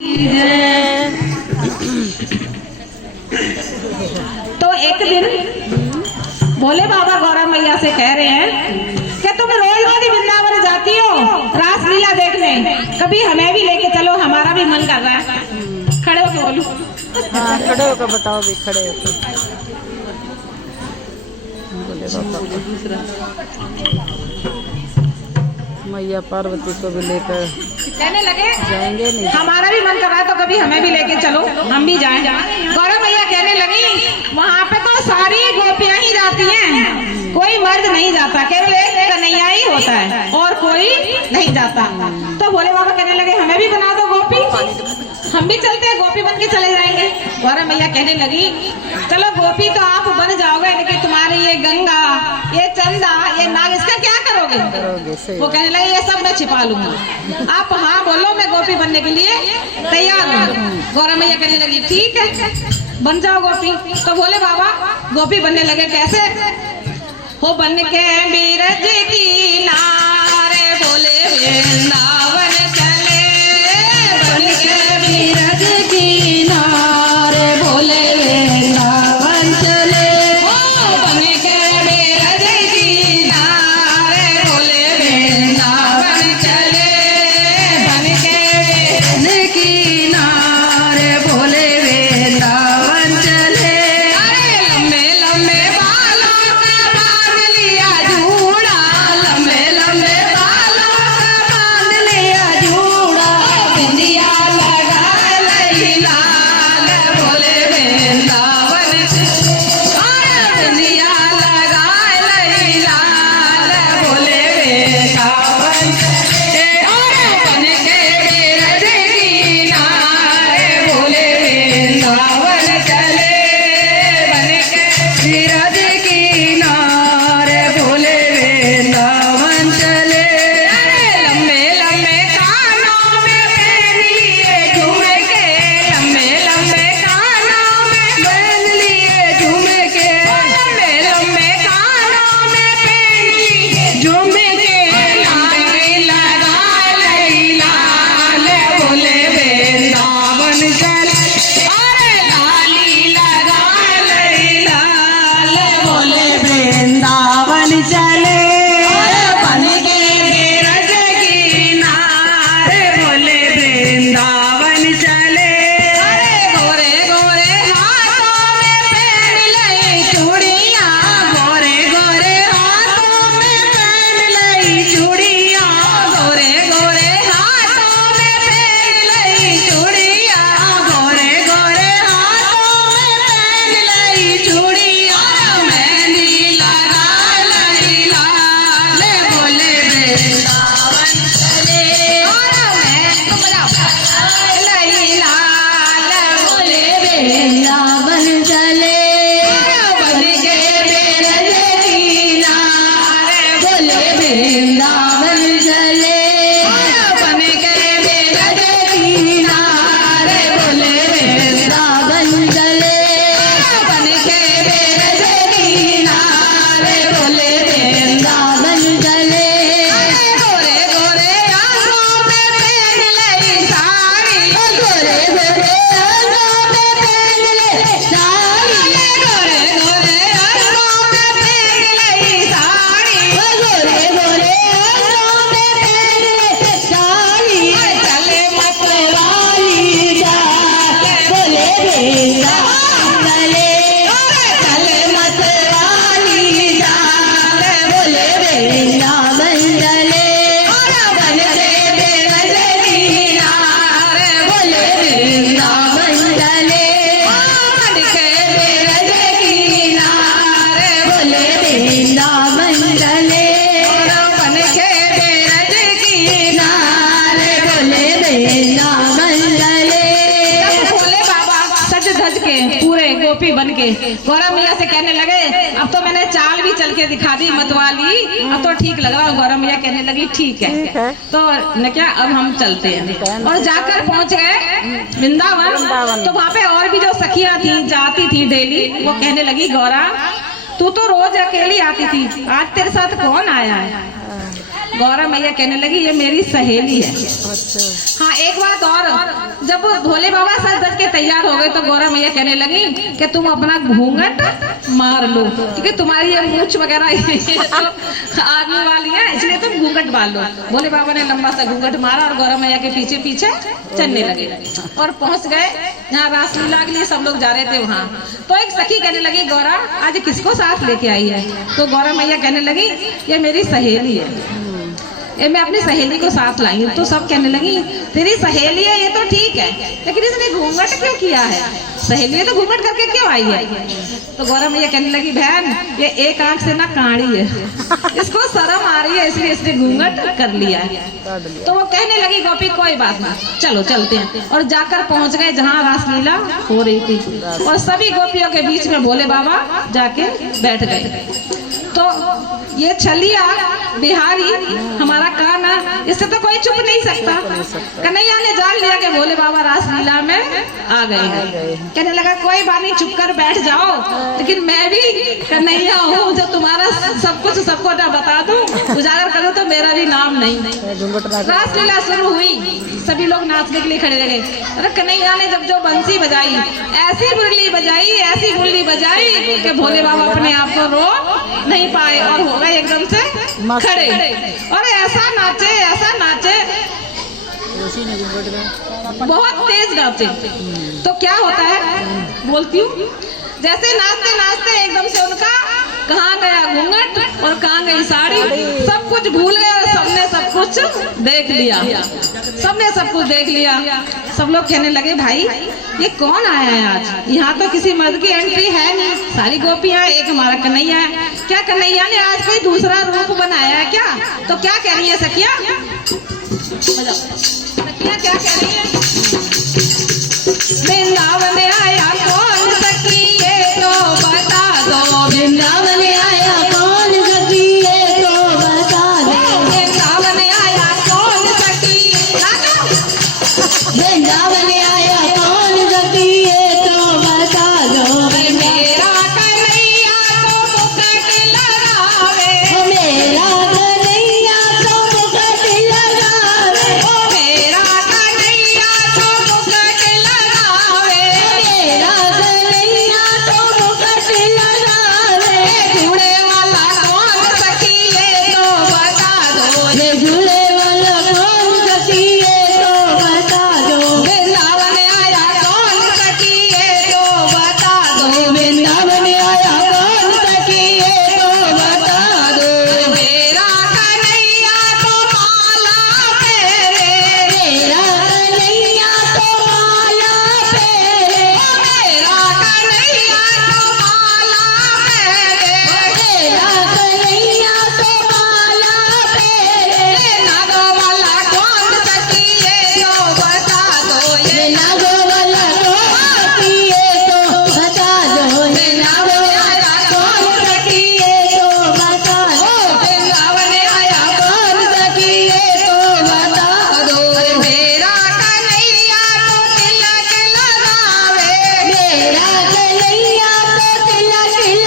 तो एक दिन भोले बाबा गौरा मैया से कह रहे हैं कि तुम रोज रोज वृंदावन जाती हो रासलीला देखने, कभी हमें भी लेके चलो, हमारा भी मन कर रहा है। खड़े होकर बोलो। हाँ, खड़े होकर बताओ भी, खड़े होकर। मैया पार्वती को भी लेकर कहने लगे जाएंगे, नहीं हमारा भी मन कर रहा है, तो कभी हमें भी लेके चलो, हम भी जाएं। गौरा मैया कहने लगी वहाँ पे तो सारी गोपियां ही जाती हैं, कोई मर्द नहीं जाता, केवल एक कन्हैया ही होता है और कोई नहीं जाता। तो भोले बाबा कहने लगे हमें भी बना दो गोपी, हम भी चलते हैं, गोपी बन के चले जाएंगे। गौरा मैया कहने लगी चलो गोपी तो आप बन जाओगे, लेकिन तुम्हारी ये गंगा, ये चंदा, ये नाग, इसका क्या करोगे? वो कहने लगे ये सब मैं छिपा लूंगा, आप हाँ बोलो, मैं गोपी बनने के लिए तैयार हूँ। गौरा मैया कहने लगी ठीक है बन जाओ गोपी। तो भोले बाबा गोपी बनने लगे। कैसे हो? बन के बीरज की नारे बोले वृंदावन चले, बन के बीरज की नारे बोले वृंदावन चले, बन के बीरज की नारे बोले वृंदावन चले, बन के बीरज की नारे बोले वृंदावन चले। अरे लंबे लंबे बालों का बांध लिया जूड़ा, लंबे लंबे बालों का बांध लिया जूड़ा, बिंदिया लगा लई लाल बोले वृंदावन, बिंदिया लगा लई लाल बोले वृंदावन, बन के बीरज की नारे बोले वृंदावन चले, बन के बीरज की नारे बोले वृंदावन चले। लंबे लंबे कानों में पहन लिए झुमके, लंबे लंबे कानों में पहन लिए झुमके, लंबे लंबे कानों में पहन लिए झुमके, लाली लगा लई लाल बोले वृंदावन चले, अरे लाली लगा लई लाल बोले वृंदावन चले, बन के बीरज की नारे बोले वृंदावन चले। अरे गोरे गोरे हाथों में पहन लई चूड़ियां, गोरे गोरे हाथों में पहन लई चूड़ियां, गोरे गोरे हाथों में पहन लई चूड़ियां, गोरे गोरे हाथों में पहन लई चूड़ियां, मेहंदी लगा लई लाल बोले वृंदावन चले, लई लाल बोले वृंदावन चले, बन के बीरज की नारे बोले वृंदावन चले, बन के बीरज की नारे बोले वृंदावन चले, बन के बीरज की नारे बोले वृंदावन चले। गोरे गोरे आंखों पे पहन लई साड़ी, गोरे गोरे आंखों पे पहन लई साड़ी, गोरे गोरे आंखों पे पहन लई साड़ी, गोरे गोरे आंखों पे पहन लई साड़ी, चले मत वाली जा बोले वृंदावन चले, चले मत वाली जा बोले वृंदावन चले, बन के बीरज की नारे बोले वृंदावन चले, बन के बीरज की नारे बोले वृंदावन चले, बन के बीरज की नारे बोले वृंदावन चले। भोले बाबा सज धज के पूरे गोपी बन के गौरा मैया से कहने लगे अब तो मैंने चाल भी चल के दिखा दी मतवाली, अब तो ठीक लग रहा। गौरा मैया कहने लगी ठीक है, तो न क्या अब हम चलते हैं। और जाकर पहुंच गए वृंदावन। तो वहाँ पे और भी जो सखियां थी, जाती थी डेली, वो कहने लगी गौरा तू तो रोज अकेली आती थी, आज तेरे साथ कौन आया है? गौरा मैया कहने लगी ये मेरी सहेली है। अच्छा। हाँ, एक बात और, जब भोले बाबा सज धज के तैयार हो गए तो गौरा मैया कहने लगी कि तुम अपना घूंघट मार लो, क्योंकि तुम्हारी ये मूछ वगैरह तो आने वाली है, इसलिए तुम घूंघट बांध लो। भोले बाबा ने लंबा सा घूंघट मारा और गौरा मैया के पीछे पीछे चलने लगे और पहुंच गए जहाँ रासलीला के लिए सब लोग जा रहे थे वहाँ। तो एक सखी कहने लगी गौरा आज किसको साथ लेके आई है? तो गौरा मैया कहने लगी ये मेरी सहेली है, ये मैं अपनी सहेली को साथ लाई हूँ। तो सब कहने लगी तेरी सहेली है ये तो ठीक है, लेकिन इसने घूंघट क्यों किया है? सहेली है तो घूंघट करके क्यों आई है? तो गौरा मैया कहने लगी बहन ये एक आंख से ना काड़ी है, इसको शर्म आ रही है इसलिए इसने घूंघट कर लिया है। तो वो कहने लगी गोपी कोई बात नहीं, चलो चलते हैं। और जाकर पहुंच गए जहाँ रासलीला हो रही थी और सभी गोपियों के बीच में भोले बाबा जाके बैठ गए। तो ये छलिया बिहारी हमारा काना, इससे तो कोई चुप नहीं सकता। कन्हैया ने जान लिया कि भोले बाबा रासलीला में आ गए हैं। कहने लगा कोई बात नहीं, चुप कर बैठ जाओ, लेकिन मैं भी कन्हैया हूँ जो तुम्हारा सब कुछ सबको ना बता दूं, उजागर करूँ तो मेरा भी नाम नहीं। रासलीला शुरू हुई, सभी लोग नाचने के लिए खड़े रह गए। अरे कन्हैया ने जब जो बंसी बजाई, ऐसी मुरली बजाई, ऐसी मुरली बजाई कि भोले बाबा अपने आप को रो नहीं पाए और हो गए एकदम से खड़े। और ऐसा नाचे बहुत तेज गाते। तो क्या होता है बोलती हूँ, जैसे नाचते नाचते एकदम से उनका कहाँ गया घूंघट और कहाँ गई साड़ी, सब कुछ भूल गए और सबने सब कुछ देख लिया। सबने सब कुछ देख लिया। सब लोग कहने लगे भाई ये कौन आया है आज? यहाँ तो किसी मर्द की एंट्री है नहीं, सारी गोपियाँ, एक हमारा कन्हैया है। क्या कन्हैया ने आज कोई दूसरा रूप बनाया है क्या? तो क्या कह रही है सखिया? सखिया क्या कह रही है? वृंदावन आया कौन सखी ये तो बता दो, वृंदावन आया कौन सखी ये तो बता दो, वृंदावन आया कौन सखी, वृंदावन आया कौन सखी ये तो बता दो। मेरा कन्हैया तो मुकुट लगावे, मेरा कन्हैया तो मुकुट लगावे, मेरा कन्हैया तो मुकुट लगावे, मेरा कन्हैया तो मुकुट लगावे। झूले वाला कौन सखी ये तो बता दो, ये झूले वाला कौन सखी ये तो बता दो, वृंदावन आया कौन सखी ये तो बता दो, वृंदावन आया कौन सखी ये तो बता दो। मेरा कन्हैया तो माला फेरे, मेरा कन्हैया तो माला फेरे, मेरा कन्हैया तो माला फेरे, मेरा कन्हैया तो माला फेरे। नागो वाला कौन सखी ये तो बता दो, ये नागो वाला कौन सखी ये तो बता दो, वृंदावन आया कौन सखी ये तो बता दो, वृंदावन आया कौन सखी ये तो बता दो। मेरा कन्हैया तो तिलक लगावे, मेरा कन्हैया तो तिलक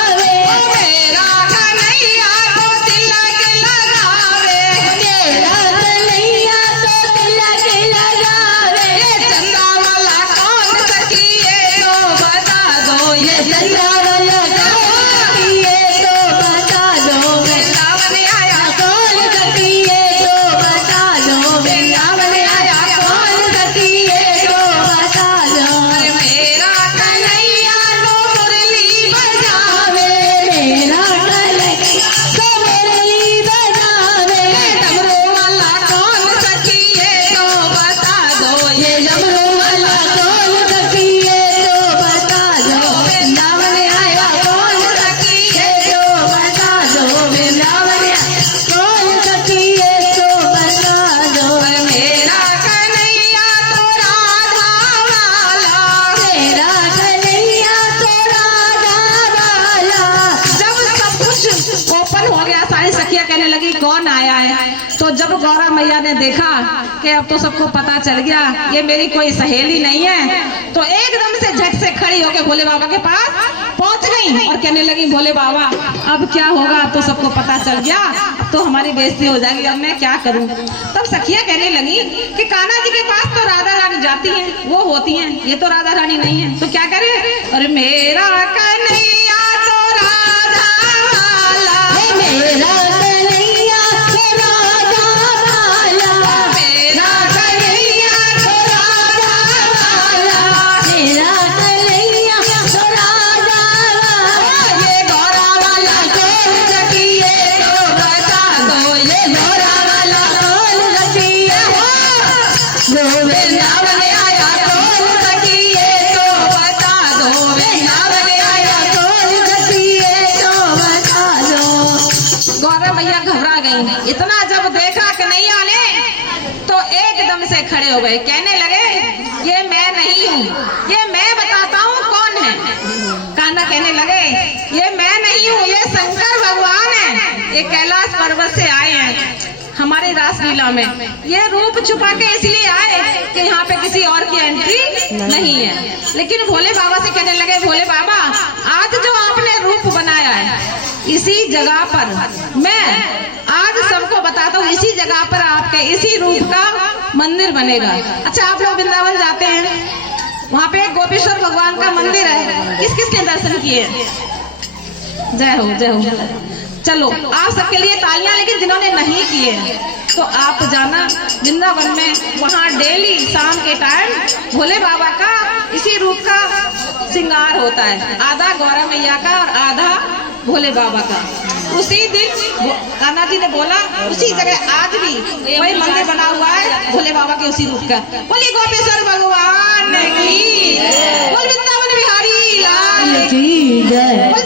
लगावे, मेरा कन्हैया तो तिलक लगावे, मेरा कन्हैया तो तिलक लगावे। चंदा वाला कौन सखी ये तो बता दो, ये चंदा वाला कौन सखी ये तो बता दो, वृंदावन आया कौन सखी ये तो बता दो, वृंदावन आया कौन सखी ये तो बता दो। अरे मेरा कन्हैया तो मुरली बजावे, मेरा कन्हैया तो मुरली बजावे। डमरू वाला कौन सखी ये तो बता दो, ये डमरू वाला कौन सखी ये तो बता दो, वृंदावन आया कौन सखी ये तो बता दो, वृंदावन आया कौन सखी ये तो बता दो। मेरा कन्हैया तो राधा वाला, मेरा कन्हैया तो राधा वाला। जब सब कुछ ओपन हो गया, सारी सखियां कहने लगी कौन आया है? तो जब गौरा मैया ने देखा कि अब तो सबको पता चल गया ये मेरी कोई सहेली नहीं है, तो एकदम से झट से खड़ी खड़ी होके भोले बाबा के पास पहुंच गई और कहने लगी, भोले बाबा अब क्या होगा, अब तो सबको पता चल गया, अब तो हमारी बेइज्जती हो जाएगी, अब मैं क्या करूं। तब सखियां कहने लगी कि कान्हा जी के पास तो राधा रानी जाती हैं, वो होती हैं, ये तो राधा रानी नहीं है, तो क्या करे। अरे मेरा कन्हैया तो राधा वाला, मेरा कन्हैया तो राधा वाला, मेरा कन्हैया तो राधा वाला, मेरा कन्हैया तो राधा वाला। ये गौरा वाला कौन सखिए तो बता दो, ये गौरा वाला कौन सखिए वृंदावन आया कौन सखिए तो बता दो, वृंदावन आया कौन सखिए तो बता दो। गौरा मैया घबरा गई। इतना जब देखा कन्हैया ने तो एकदम से खड़े हो गए, कहने लगे ये मैं नहीं हूँ, ये मैं बताता हूँ कौन है। कान्हा कहने लगे ये मैं नहीं हूँ, ये शंकर भगवान है, ये कैलाश पर्वत से आए हैं हमारी रासलीला में। ये रूप छुपा के इसलिए आए कि यहाँ पे किसी और की एंट्री नहीं है। लेकिन भोले बाबा से कहने लगे, भोले बाबा आज जो आपने रूप बनाया है इसी जगह पर मैं आज सबको बताता हूँ, इसी जगह पर आपके इसी रूप का मंदिर बनेगा। अच्छा आप लोग वृंदावन जाते हैं, वहाँ पे गोपेश्वर भगवान का मंदिर है, किस किस ने दर्शन किए? जय हो जय हो। चलो आप सबके लिए तालियां, लेकिन जिन्होंने नहीं किए तो आप जाना वृंदावन में, वहाँ डेली शाम के टाइम भोले बाबा का इसी रूप का श्रृंगार होता है, आधा गौरा मैया का और आधा भोले बाबा का। उसी दिन कान्हा जी ने बोला उसी जगह आज भी वही मंदिर बना हुआ है भोले बाबा के उसी रूप का। बोलिए गोपेश्वर भगवान की, बोल वृंदावन बिहारी लाल की जय। बोल